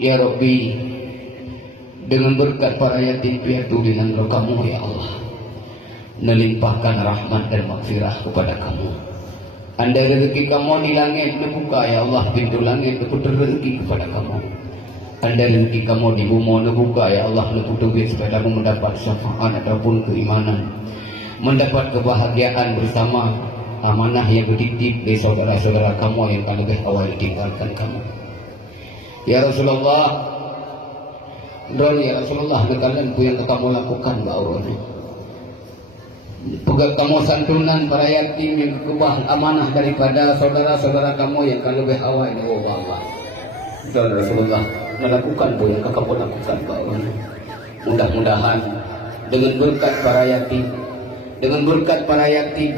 Ya Rabbi, dengan berkat para yatim piatu di negeri kamu ya Allah, melimpahkan rahmat dan maghfirah kepada kamu. Anda rezeki kamu di langit dibuka ya Allah, pintu langit putar rezeki kepada kamu. Anda rezeki kamu di bumi dibuka ya Allah, putar supaya kamu mendapat syafaat ataupun keimanan, mendapat kebahagiaan bersama amanah yang dititip dari saudara-saudara kamu yang lebih awal tinggalkan kamu. Ya Rasulullah, ya Rasulullah, kalian pun yang kamu lakukan bawah ini. Pegang kamu santunan para yatim yang kebah amanah daripada saudara-saudara kamu yang lebih awal ini. Oh Allah, ya Rasulullah, melakukan pun yang kamu lakukan bawah ini. Mudah-mudahan dengan berkat para yatim, dengan berkat para yatim,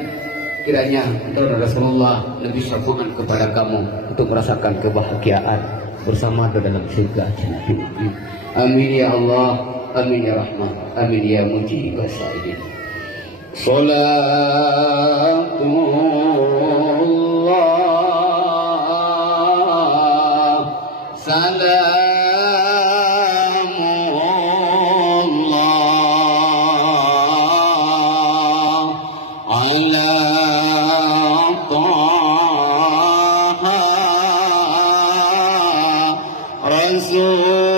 kiranya Rasulullah lebih syafaat kepada kamu untuk merasakan kebahagiaan bersama dalam surga jannah. Amin ya Allah, amin ya Rahman, amin ya Mujib as-Sa'ilin. Salatullah salamullah ala Taha Rasulillah.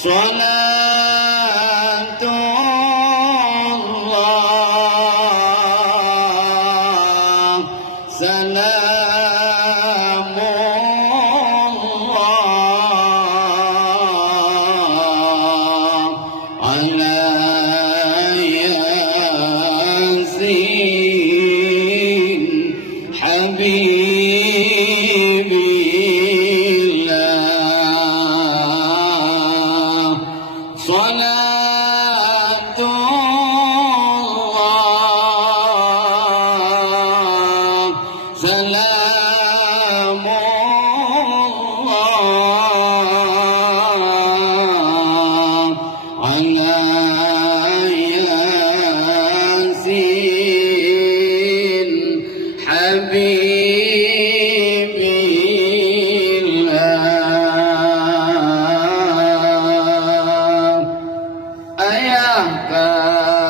Salatullah salamullah ala Yasin Habibillah. Salatullah salamullah ala Yasin Habibillah. Ayah kagejahana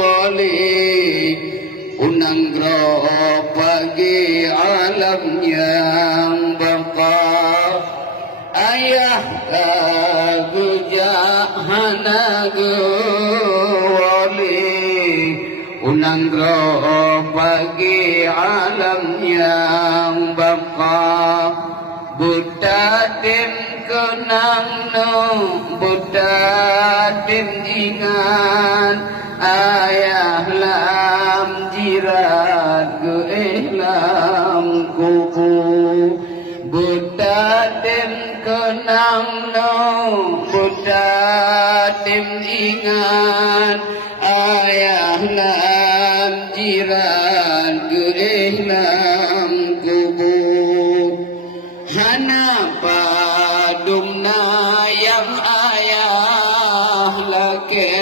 wali unanggro pagi alam yang baka. Ayah kagejahana wali unanggro pagi alam yang baka. Buta tim kenang no, buta tim ingat ayah lam jirat ke ihlam kubu. Buta tim kenang no, buta tim ingat ayah lam jirat ke ihlam kubu. Hana padumna yang ayah lake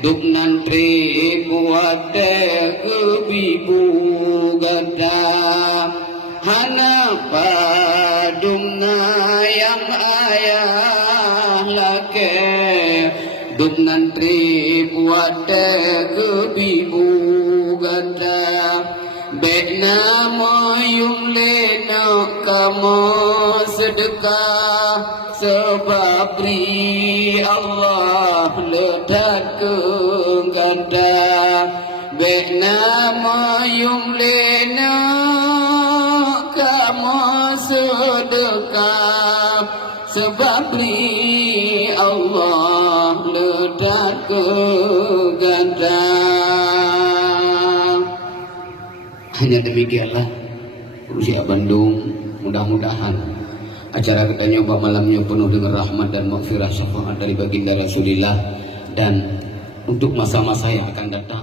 duknan tri kuate kebibu gada. Hana padumna yang ayah lake duknan tri kuate kebibu gada. Bekna moyung lena kamu sedekah sebab ri Allah letak ke gada. Bekna moyung lena kamu sedekah sebab ri Allah letak ke gada. Hanya demikianlah usia Bandung. Mudah-mudahan acara kita nyoba malamnya penuh dengan rahmat dan maghfirah syafaat dari baginda Rasulillah, dan untuk masa-masa yang akan datang